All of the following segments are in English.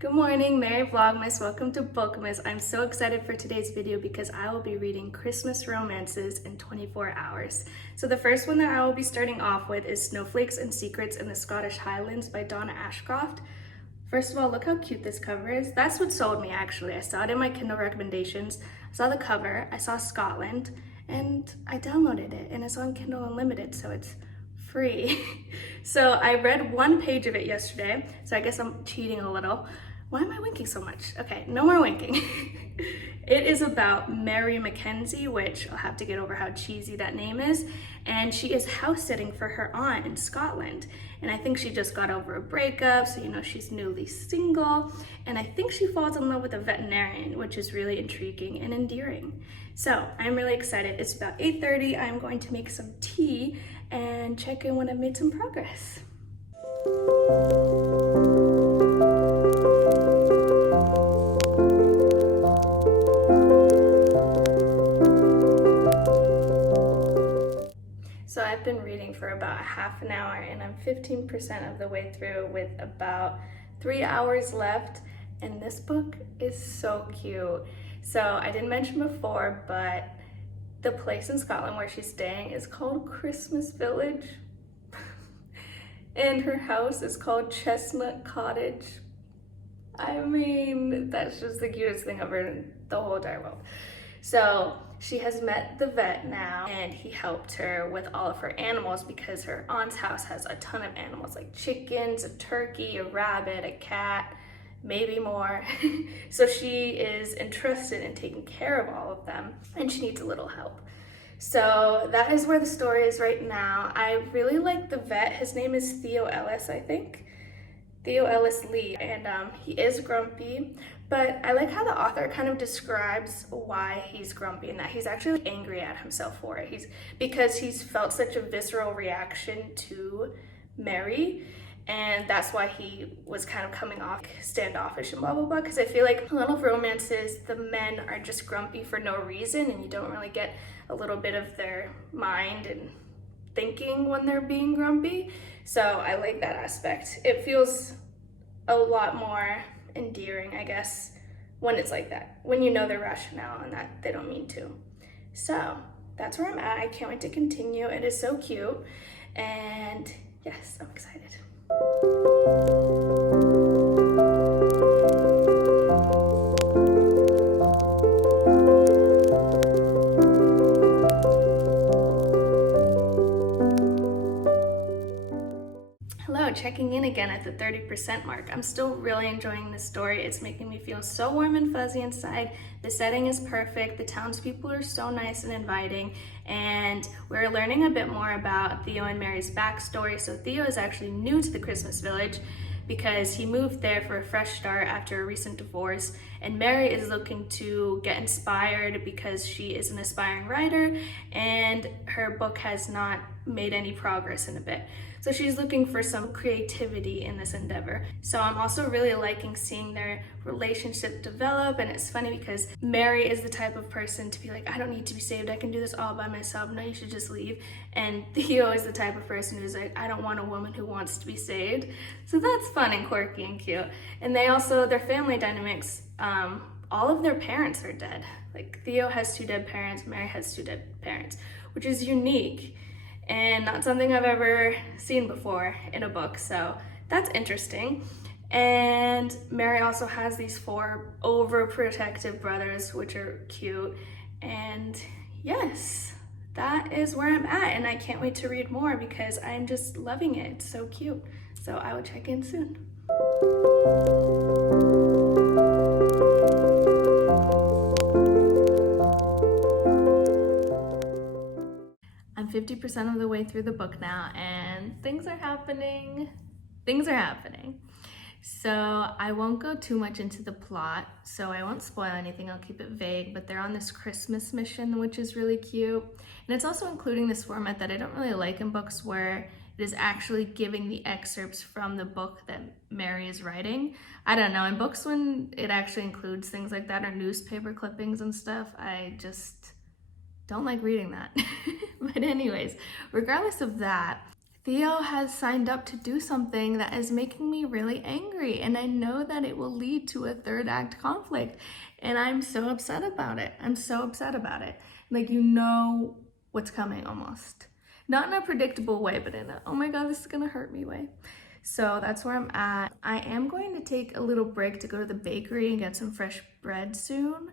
Good morning, Merry Vlogmas. Welcome to Bookmas. I'm so excited for today's video because I will be reading Christmas romances in 24 hours. So the first one that I will be starting off with is Snowflakes and Secrets in the Scottish Highlands by Donna Ashcroft. First of all, look how cute this cover is. That's what sold me actually. I saw it in my Kindle recommendations. I saw the cover, I saw Scotland, and I downloaded it and it's on Kindle Unlimited, so it's free. So I read one page of it yesterday, so I guess I'm cheating a little. Why am I winking so much? Okay, no more winking. It is about Mary Mackenzie, which I'll have to get over how cheesy that name is, and she is house sitting for her aunt in Scotland. And I think she just got over a breakup, so you know she's newly single, and I think she falls in love with a veterinarian, which is really intriguing and endearing. So I'm really excited. It's about 8:30. I'm going to make some tea and check in when I've made some progress. So I've been reading for about half an hour and I'm 15% of the way through with about 3 hours left, and this book is so cute. So I didn't mention before, but the place in Scotland where she's staying is called Christmas Village and her house is called Chestnut Cottage. I mean, that's just the cutest thing ever in the whole entire world. So she has met the vet now and he helped her with all of her animals because her aunt's house has a ton of animals like chickens, a turkey, a rabbit, a cat, maybe more. So she is interested in taking care of all of them and she needs a little help. So that is where the story is right now. I really like the vet. His name is Theo Ellis, I think. Theo Ellis Lee, and he is grumpy, but I like how the author kind of describes why he's grumpy and that he's actually angry at himself for it. Because he's felt such a visceral reaction to Mary, and that's why he was kind of coming off standoffish and blah blah blah. Because I feel like a lot of romances, the men are just grumpy for no reason and you don't really get a little bit of their mind and thinking when they're being grumpy. So I like that aspect. It feels a lot more endearing, I guess, when it's like that, when you know their rationale and that they don't mean to. So that's where I'm at. I can't wait to continue. It is so cute, and yes, I'm excited. Hello, checking in again at the 30% mark. I'm still really enjoying this story. It's making me feel so warm and fuzzy inside. The setting is perfect. The townspeople are so nice and inviting. And we're learning a bit more about Theo and Mary's backstory. So Theo is actually new to the Christmas village because he moved there for a fresh start after a recent divorce. And Mary is looking to get inspired because she is an aspiring writer and her book has not made any progress in a bit. So she's looking for some creativity in this endeavor. So I'm also really liking seeing their relationship develop, and it's funny because Mary is the type of person to be like, I don't need to be saved, I can do this all by myself, no, you should just leave. And Theo is the type of person who's like, I don't want a woman who wants to be saved. So that's fun and quirky and cute. And they also, their family dynamics, all of their parents are dead. Like Theo has 2 dead parents, Mary has 2 dead parents, which is unique and not something I've ever seen before in a book, so that's interesting. And Mary also has these 4 overprotective brothers, which are cute. And yes, that is where I'm at, and I can't wait to read more because I'm just loving it. It's so cute. So I will check in soon. I'm 50% of the way through the book now and things are happening. So I won't go too much into the plot, so I won't spoil anything, I'll keep it vague, but they're on this Christmas mission, which is really cute. And it's also including this format that I don't really like in books where it is actually giving the excerpts from the book that Mary is writing. I don't know, in books when it actually includes things like that or newspaper clippings and stuff, I just don't like reading that. But anyways, regardless of that, Theo has signed up to do something that is making me really angry, and I know that it will lead to a third act conflict, and I'm so upset about it. I'm so upset about it. Like, you know what's coming almost. Not in a predictable way, but in a, oh my God, this is gonna hurt me way. So that's where I'm at. I am going to take a little break to go to the bakery and get some fresh bread soon.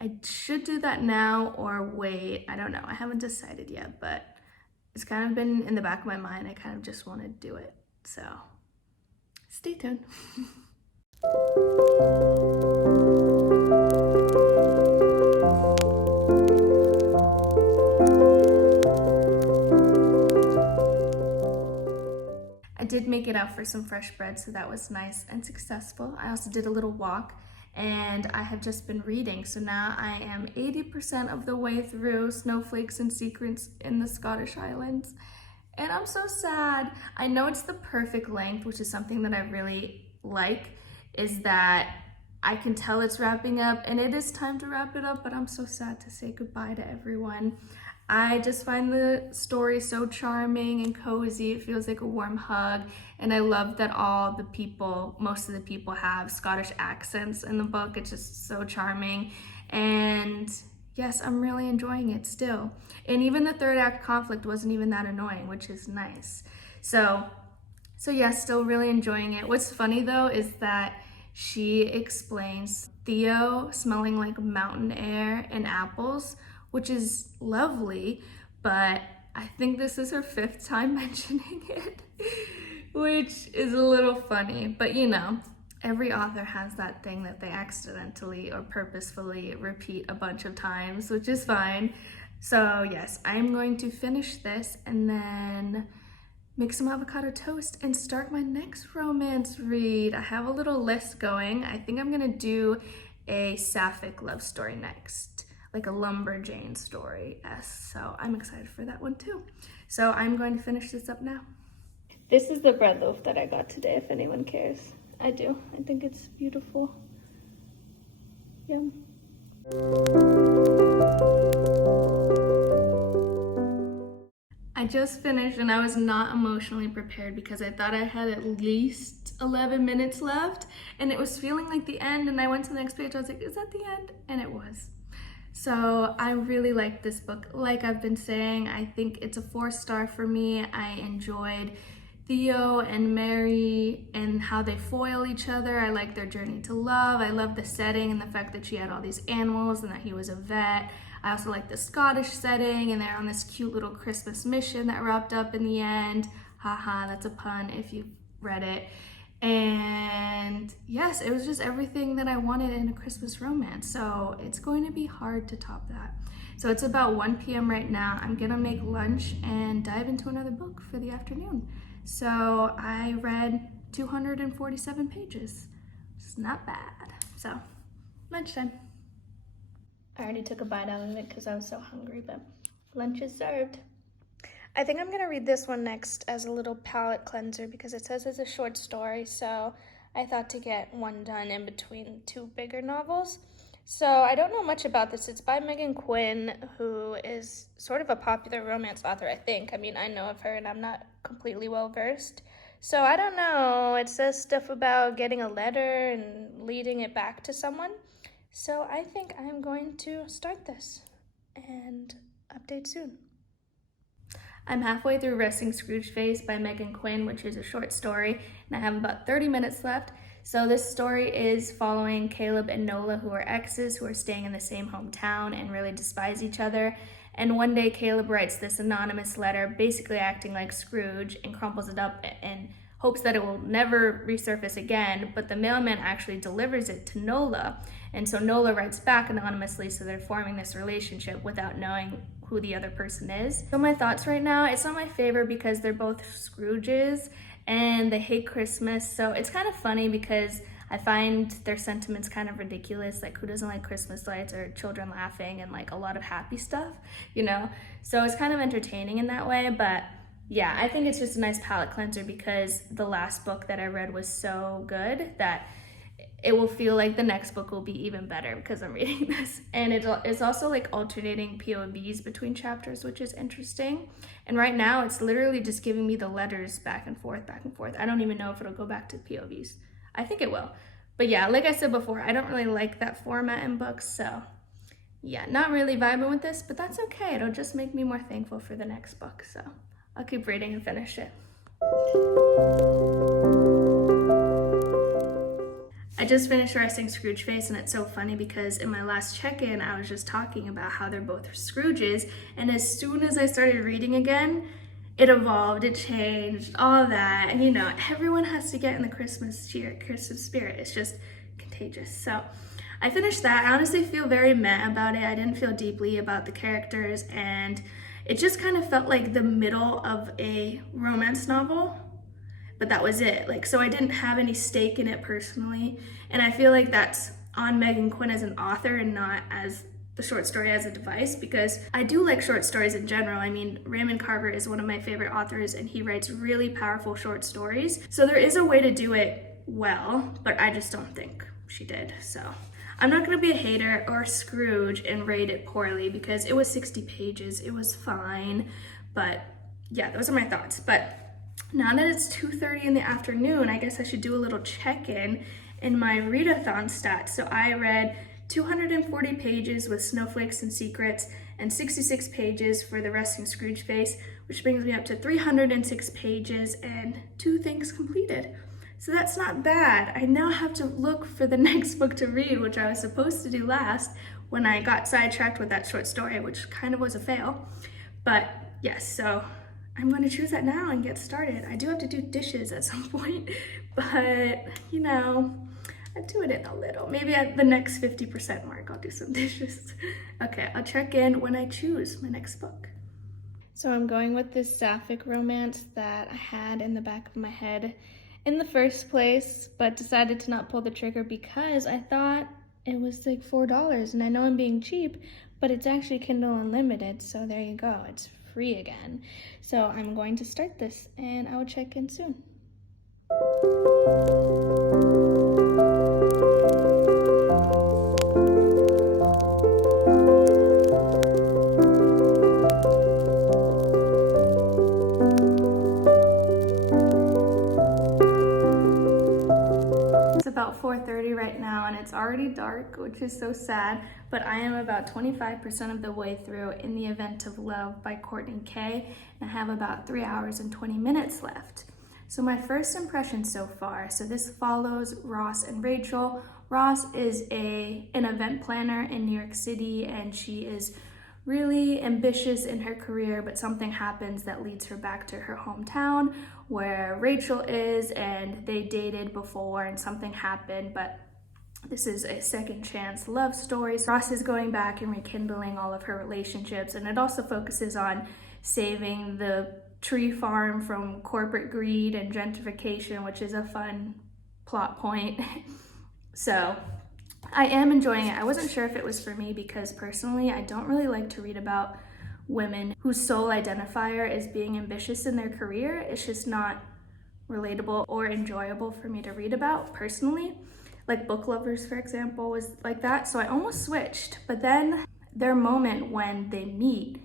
I should do that now or wait. I don't know. I haven't decided yet, but it's kind of been in the back of my mind. I kind of just want to do it. So stay tuned. I did make it out for some fresh bread, so that was nice and successful. I also did a little walk, and I have just been reading. So now I am 80% of the way through Snowflakes and Secrets in the Scottish Highlands. And I'm so sad. I know it's the perfect length, which is something that I really like, is that I can tell it's wrapping up, and it is time to wrap it up, but I'm so sad to say goodbye to everyone. I just find the story so charming and cozy. It feels like a warm hug. And I love that most of the people have Scottish accents in the book. It's just so charming. And yes, I'm really enjoying it still. And even the third act conflict wasn't even that annoying, which is nice. So yeah, still really enjoying it. What's funny though is that she explains Theo smelling like mountain air and apples, which is lovely, but I think this is her 5th time mentioning it, which is a little funny. But you know, every author has that thing that they accidentally or purposefully repeat a bunch of times, which is fine. So yes, I'm going to finish this and then make some avocado toast and start my next romance read. I have a little list going. I think I'm gonna do a sapphic love story next, like a lumberjane story. So I'm excited for that one too. So I'm going to finish this up now. This is the bread loaf that I got today, if anyone cares. I do. I think it's beautiful. Yum. I just finished and I was not emotionally prepared because I thought I had at least 11 minutes left and it was feeling like the end, and I went to the next page. I was like, is that the end? And it was. So I really like this book. Like I've been saying, I think it's a 4-star for me. I enjoyed Theo and Mary and how they foil each other. I like their journey to love. I love the setting and the fact that she had all these animals and that he was a vet. I also like the Scottish setting, and they're on this cute little Christmas mission that wrapped up in the end. Haha, that's a pun if you've read it. And yes, it was just everything that I wanted in a Christmas romance. So it's going to be hard to top that. So it's about 1 p.m. right now. I'm gonna make lunch and dive into another book for the afternoon. So I read 247 pages. It's not bad. So lunchtime. I already took a bite out of it because I was so hungry, but lunch is served. I think I'm gonna read this one next as a little palate cleanser because it says it's a short story, so I thought to get one done in between 2 bigger novels. So I don't know much about this. It's by Quinn, who is sort of a popular romance author, I think. I mean, I know of her and I'm not completely well versed. So I don't know. It says stuff about getting a letter and leading it back to someone. So I think I'm going to start this and update soon. I'm halfway through Resting Scrooge Face by Quinn, which is a short story, and I have about 30 minutes left. So this story is following Caleb and Nola, who are exes, who are staying in the same hometown and really despise each other. And one day Caleb writes this anonymous letter, basically acting like Scrooge, and crumples it up and hopes that it will never resurface again, but the mailman actually delivers it to Nola. And so Nola writes back anonymously, so they're forming this relationship without knowing who the other person is. So my thoughts right now, it's not my favorite because they're both Scrooges and they hate Christmas. So it's kind of funny because I find their sentiments kind of ridiculous, like who doesn't like Christmas lights or children laughing and like a lot of happy stuff, you know? So it's kind of entertaining in that way, but yeah, I think it's just a nice palate cleanser because the last book that I read was so good that it will feel like the next book will be even better because I'm reading this. And it's also like alternating POVs between chapters, which is interesting. And right now it's literally just giving me the letters back and forth, back and forth. I don't even know if it'll go back to POVs. I think it will. But yeah, like I said before, I don't really like that format in books. So yeah, not really vibing with this, but that's okay. It'll just make me more thankful for the next book. So I'll keep reading and finish it. I just finished resting Scrooge Face, and it's so funny because in my last check-in, I was just talking about how they're both Scrooges, and as soon as I started reading again, it evolved, it changed, all that, and you know, everyone has to get in the Christmas cheer, Christmas spirit. It's just contagious. So I finished that. I honestly feel very meh about it. I didn't feel deeply about the characters, and it just kind of felt like the middle of a romance novel. But that was it. Like, so I didn't have any stake in it personally. And I feel like that's on Megan Quinn as an author and not as the short story as a device, because I do like short stories in general. I mean, Raymond Carver is one of my favorite authors and he writes really powerful short stories. So there is a way to do it well, but I just don't think she did. So I'm not gonna be a hater or Scrooge and rate it poorly because it was 60 pages. It was fine. But yeah, those are my thoughts. But now that it's 2:30 in the afternoon, I guess I should do a little check-in in my readathon stats. So I read 240 pages with Snowflakes and Secrets and 66 pages for the Resting Scrooge Face, which brings me up to 306 pages and 2 things completed. So that's not bad. I now have to look for the next book to read, which I was supposed to do last when I got sidetracked with that short story, which kind of was a fail. But yes, so I'm going to choose that now and get started. I do have to do dishes at some point, but you know, I'll do it in a little. Maybe at the next 50% mark, I'll do some dishes. Okay, I'll check in when I choose my next book. So I'm going with this sapphic romance that I had in the back of my head in the first place, but decided to not pull the trigger because I thought it was like $4, and I know I'm being cheap, but it's actually Kindle Unlimited, so there you go. It's free again. So I'm going to start this and I will check in soon. It's about 4:30 right now and it's already dark, which is so sad, but I am about 25% of the way through In the Event of Love by Courtney K, and I have about 3 hours and 20 minutes left. So my first impression so far, so this follows Ross and Rachel. Ross is an event planner in New York City, and she is really ambitious in her career, but something happens that leads her back to her hometown where Rachel is, and they dated before and something happened, but this is a second chance love story. Ross is going back and rekindling all of her relationships, and it also focuses on saving the tree farm from corporate greed and gentrification, which is a fun plot point. So I am enjoying it. I wasn't sure if it was for me because personally I don't really like to read about women whose sole identifier is being ambitious in their career. It's just not relatable or enjoyable for me to read about personally. Like Book Lovers, for example, was like that. So I almost switched, but then their moment when they meet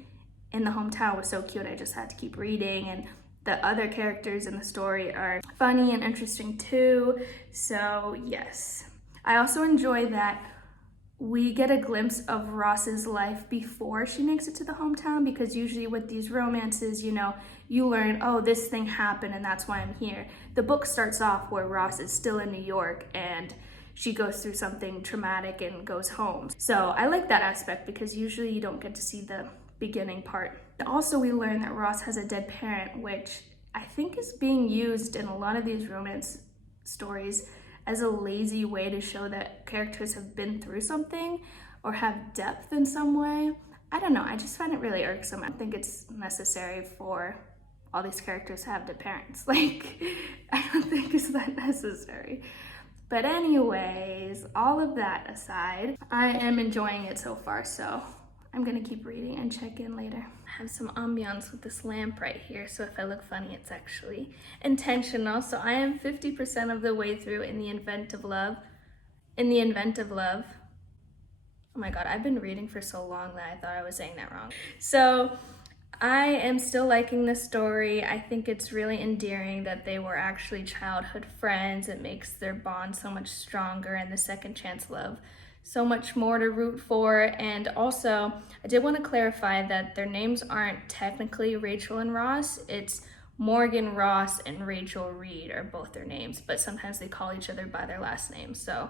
in the hometown was so cute. I just had to keep reading, and the other characters in the story are funny and interesting too. So yes. I also enjoy that we get a glimpse of Ross's life before she makes it to the hometown, because usually with these romances, you know, you learn, oh, this thing happened and that's why I'm here. The book starts off where Ross is still in New York and she goes through something traumatic and goes home. So I like that aspect because usually you don't get to see the beginning part. Also, we learn that Ross has a dead parent, which I think is being used in a lot of these romance stories as a lazy way to show that characters have been through something or have depth in some way. I don't know, I just find it really irksome. I don't think it's necessary for all these characters to have dead parents. Like, I don't think it's that necessary. But anyways, all of that aside, I am enjoying it so far, so I'm gonna keep reading and check in later. I have some ambiance with this lamp right here, so if I look funny, it's actually intentional. So I am 50% of the way through In the Event of Love In the Event of Love. Oh my god, I've been reading for so long that I thought I was saying that wrong. So I am still liking this story. I think it's really endearing that they were actually childhood friends. It makes their bond so much stronger, and the second chance love so much more to root for. And also, I did want to clarify that their names aren't technically Rachel and Ross. It's Morgan Ross and Rachel Reed are both their names, but sometimes they call each other by their last names. So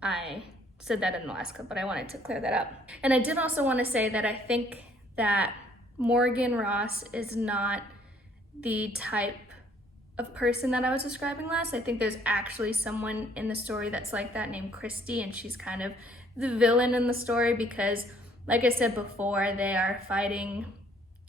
I said that in the last clip, but I wanted to clear that up. And I did also want to say that I think that Morgan Ross is not the type of person that I was describing last. I think there's actually someone in the story that's like that named Christy, and she's kind of the villain in the story because, like I said before, they are fighting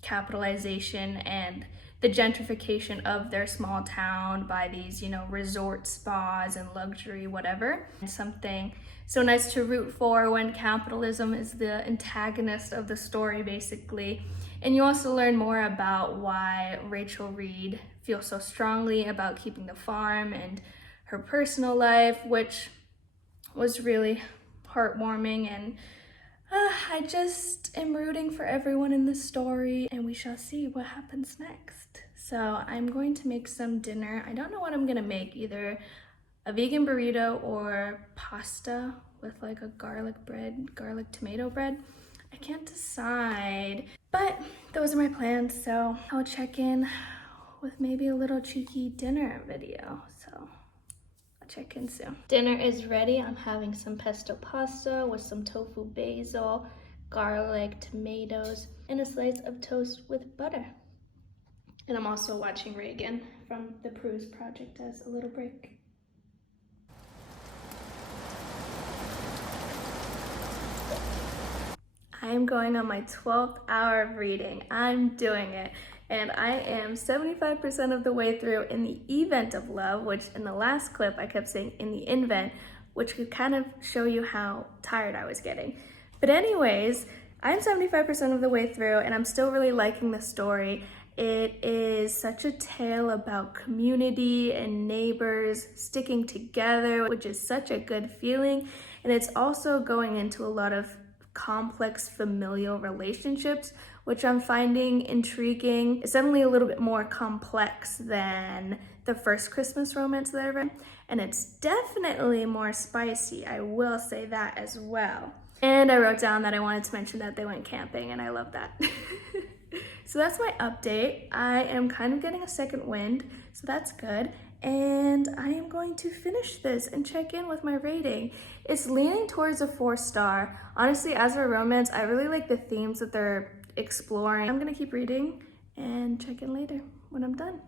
capitalization and the gentrification of their small town by these, resort spas and luxury whatever. Something so nice to root for when capitalism is the antagonist of the story, basically. And you also learn more about why Rachel Reed feels so strongly about keeping the farm and her personal life, which was really heartwarming. And I just am rooting for everyone in the story, and we shall see what happens next. So I'm going to make some dinner. I don't know what I'm gonna make, either a vegan burrito or pasta with like a garlic tomato bread. I can't decide, but those are my plans. So I'll check in with maybe a little cheeky dinner video. So I'll check in soon. Dinner is ready. I'm having some pesto pasta with some tofu basil, garlic, tomatoes, and a slice of toast with butter. And I'm also watching Reagan from the Cruise Project as a little break. I am going on my 12th hour of reading. I'm doing it. And I am 75% of the way through in the Event of Love, which in the last clip I kept saying in the invent, which could kind of show you how tired I was getting. But anyways, I'm 75% of the way through and I'm still really liking the story. It is such a tale about community and neighbors sticking together, which is such a good feeling. And it's also going into a lot of complex familial relationships, which I'm finding intriguing. It's definitely a little bit more complex than the first Christmas romance that I read, and it's definitely more spicy, I will say that as well. And I wrote down that I wanted to mention that they went camping, and I love that. So that's my update. I am kind of getting a second wind, so that's good. And I am going to finish this and check in with my rating. It's leaning towards a 4-star. Honestly, as a romance, I really like the themes that they're exploring. I'm gonna keep reading and check in later when I'm done.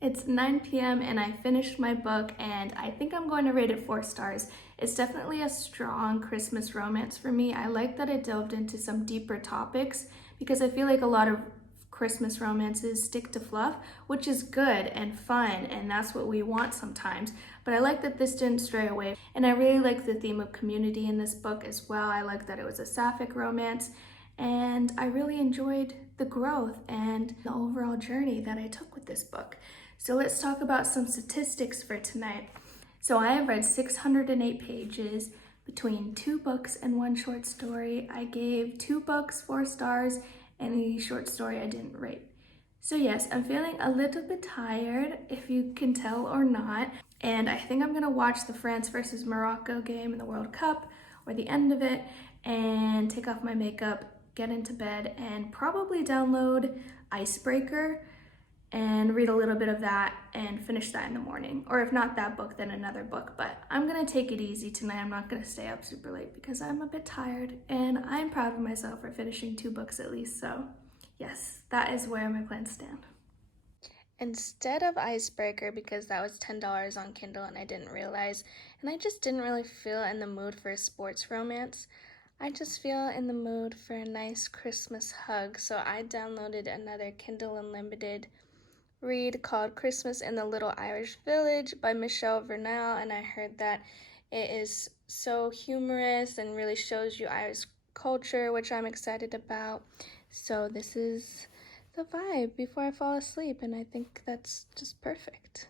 It's 9 p.m. and I finished my book, and I think I'm going to rate it 4 stars. It's definitely a strong Christmas romance for me. I like that it delved into some deeper topics because I feel like a lot of Christmas romances stick to fluff, which is good and fun, and that's what we want sometimes. But I like that this didn't stray away, and I really like the theme of community in this book as well. I like that it was a sapphic romance, and I really enjoyed the growth and the overall journey that I took with this book. So let's talk about some statistics for tonight. So I have read 608 pages between 2 books and 1 short story. I gave 2 books 4 stars and the short story I didn't rate. So yes, I'm feeling a little bit tired, if you can tell or not. And I think I'm gonna watch the France versus Morocco game in the World Cup, or the end of it, and take off my makeup, get into bed, and probably download Icebreaker and read a little bit of that and finish that in the morning. Or if not that book, then another book. But I'm gonna take it easy tonight. I'm not gonna stay up super late because I'm a bit tired, and I'm proud of myself for finishing 2 books at least. So yes, that is where my plans stand. Instead of Icebreaker, because that was $10 on Kindle and I didn't realize, and I just didn't really feel in the mood for a sports romance, I just feel in the mood for a nice Christmas hug. So I downloaded another Kindle Unlimited read called Christmas in the Little Irish Village by Michelle Vernell, and I heard that it is so humorous and really shows you Irish culture, which I'm excited about. So this is the vibe before I fall asleep, and I think that's just perfect.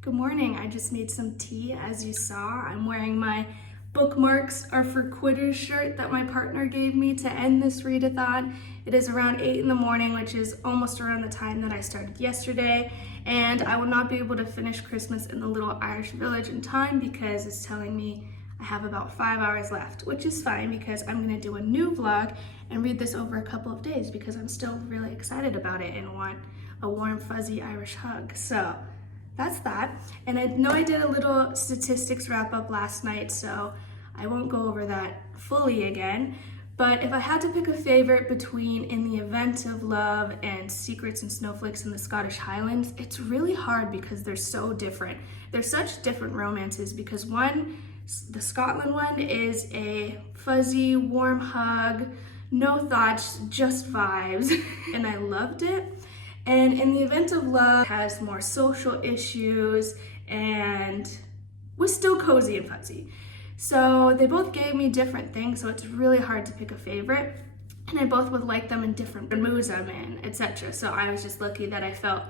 Good morning. I just made some tea. As you saw, I'm wearing my bookmarks are for quitters shirt that my partner gave me to end this readathon. It is around 8 in the morning, which is almost around the time that I started yesterday, and I will not be able to finish Christmas in the Little Irish Village in time because it's telling me I have about 5 hours left, which is fine because I'm going to do a new vlog and read this over a couple of days because I'm still really excited about it and want a warm, fuzzy Irish hug. So that's that. And I know I did a little statistics wrap up last night, so I won't go over that fully again. But if I had to pick a favorite between In the Event of Love and Secrets and Snowflakes in the Scottish Highlands, it's really hard because they're so different. They're such different romances because one, the Scotland one, is a fuzzy, warm hug, no thoughts, just vibes, and I loved it. And In the Event of Love has more social issues and was still cozy and fuzzy. So they both gave me different things, so it's really hard to pick a favorite. And I both would like them in different moods I'm in, etc. So I was just lucky that I felt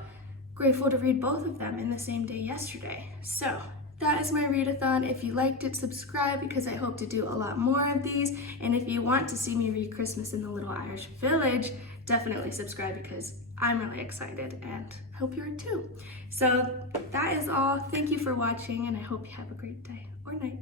grateful to read both of them in the same day yesterday. So that is my readathon. If you liked it, subscribe because I hope to do a lot more of these. And if you want to see me read Christmas in the Little Irish Village, definitely subscribe because I'm really excited and I hope you are too. So that is all. Thank you for watching and I hope you have a great day or night.